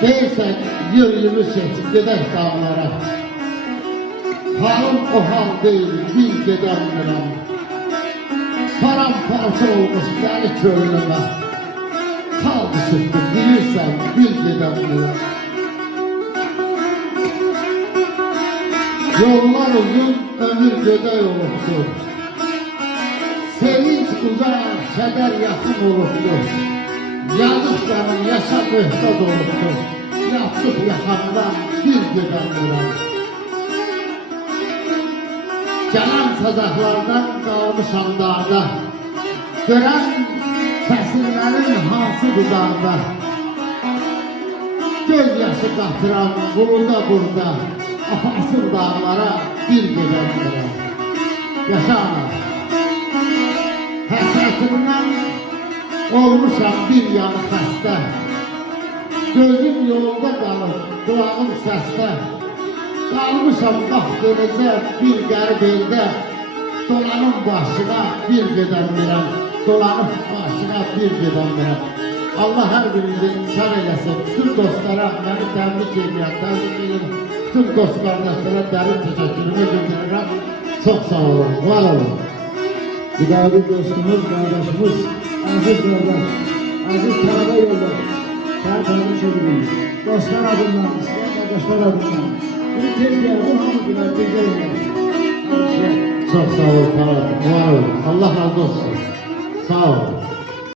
Deyirsən, yürüyümüz seçip gedək dağlara. Halım o hal değil, bil gedəmirəm. Paramparça olmuş gəli könlümə. Kaldı çıktı, bilirsən, bil gedəmirəm. Yollar uzun, ömür gödək olubdur. Sevinç uzaq, kədər yaxın olubdur. Yazıq canım, yaşa möhtəd olubdur. Yapsıb yaxamdan bir gedəmirəm. Gələn sazaqlardan qalmışam dağda. Görən fəsillərin hansı dudağda. Göz yaşı qatıram burada burada. Apansız dağlara bir gedəmirəm. Yaşa ana. Həsrətimdən olmuşam bir yanı xəstə. Gözüm yolda qalır, qulağım səsdə. Qalmışam bax beləcə bir qərib eldə. Dolanım başına bir gedəmirəm. Dolanım başına bir gedəmirəm. Allah hər birinizi insan eləsin. Bütün dostlara məni təbrik edirəm, təbrik edirəm. Bütün dost qardaşlara dərin təşəkkürümü bildirirəm. Çox sağ olun, var olun. Müqabil dostumuz, kardeşimiz, aziz yoldaş, aziz talebe yoldaş, seni tanımış ediyoruz. Dostlar adından, isteyen kardeşler adından. Bunu tez geldim, hamı güler, güzel. Çok sağ olun, var olun. Allah razı olsun. Sağ olun.